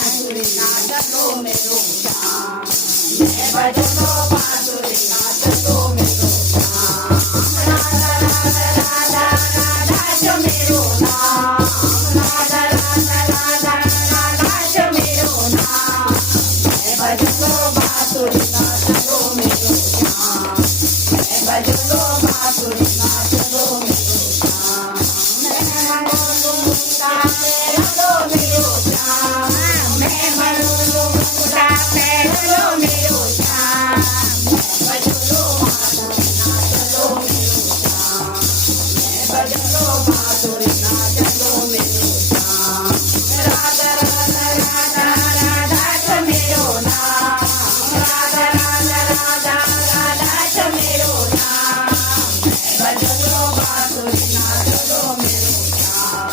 बांसुरी नाच लो मेरो श्याम, मैं बजा लो बांसुरी नाच लो मेरो श्याम। राधा राधा राधा राधा जो मेरो नाम, राधा राधा राधा राधा जो मेरो नाम, मैं बजा लो बांसुरी नाच लो मेरो श्याम, मैं बजा लो बांसुरी नाच लो मेरो श्याम। मैं बोलूं मुक्ता तेरा लो मेरो श्याम, मैं बोलूं मुक्ता तेरा लो मेरो श्याम, मैं बजा लो बांसुरी नाच लो मेरो श्याम, मैं बजा लो बांसुरी नाच लो मेरो श्याम। राधा राधा राधा राधा जो मेरो नाम, राधा राधा राधा राधा जो मेरो नाम, मैं बजा लो बांसुरी नाच लो मेरो श्याम,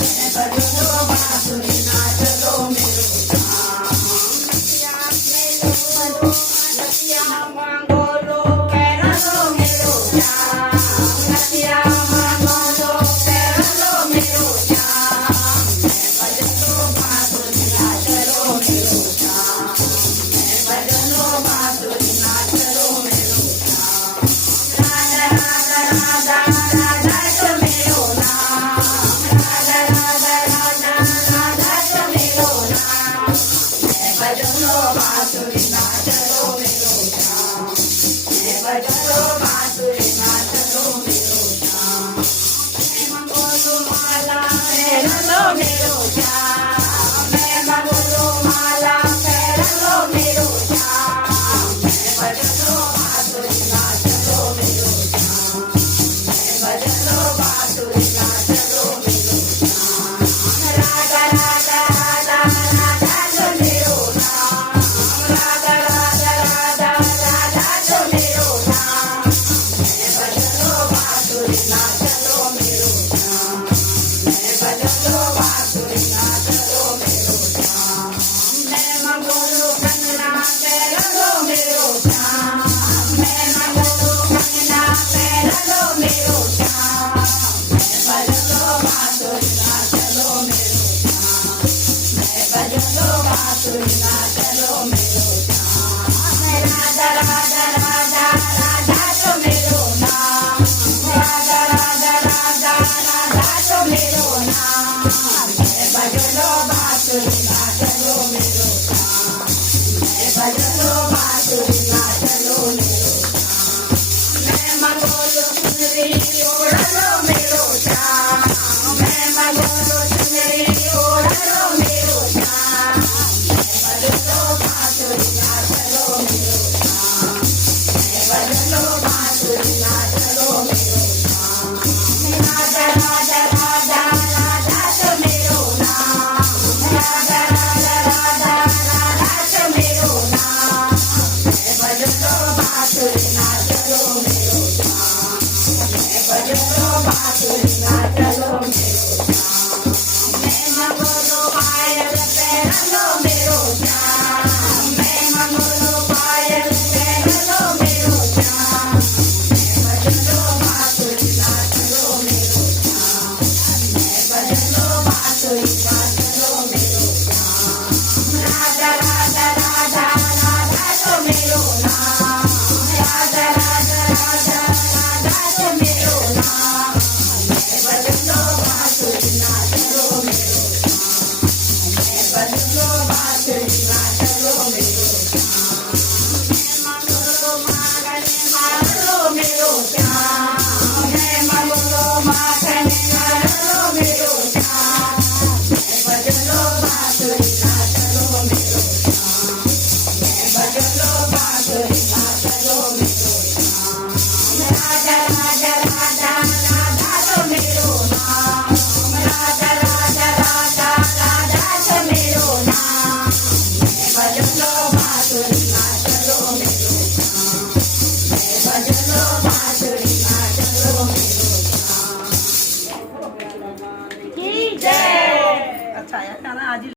मैं बजा लो बांसुरी नाच लो मेरो श्याम। नदिया मांगो लो पैरा लो मेरो श्याम, नदिया मांगो लो पैरा लो मेरो श्याम, मैं बजा लो बांसुरी नाच लो मेरो श्याम, मैं बजा लो बांसुरी नाच लो मेरो श्याम। राधा राधा राधा राधा जो मेरो नाम, राधा राधा राधा राधा जो मेरो नाम, मैं बजा लो बांसुरी नाच लो मेरो श्याम, मैं बजा लो बांसुरी नाच लो मेरो श्याम। मैं मंगोलू माला पैरा लो मेरो श्याम, मैं मंगोलू माला पैरा लो मेरो श्याम, मैं बजा लो बांसुरी नाच लो मेरो श्याम, मैं बजा लो बांसुरी नाच लो मेरो श्याम। राधा राधा राधा राधा जो मेरो नाम, राधा राधा राधा राधा जो मेरो नाम, मैं बजा लो बांसुरी नाच लो मेरो श्याम, मैं बजा लो बांसुरी नाच लो मेरो श्याम। मैं मंगोलू कंगना पैरा लो मेरो श्याम, मैं मंगोलू कंगना पैरा लो मेरो श्याम, मैं बजा लो बांसुरी नाच लो मेरो श्याम, मैं बजा लो बांसुरी नाच लो मेरो श्याम। मैं राधा राधा राधा राधा जो मेरो नाम, राधा राधा राधा राधा जो मेरो नाम, मैं बजा लो बांसुरी नाच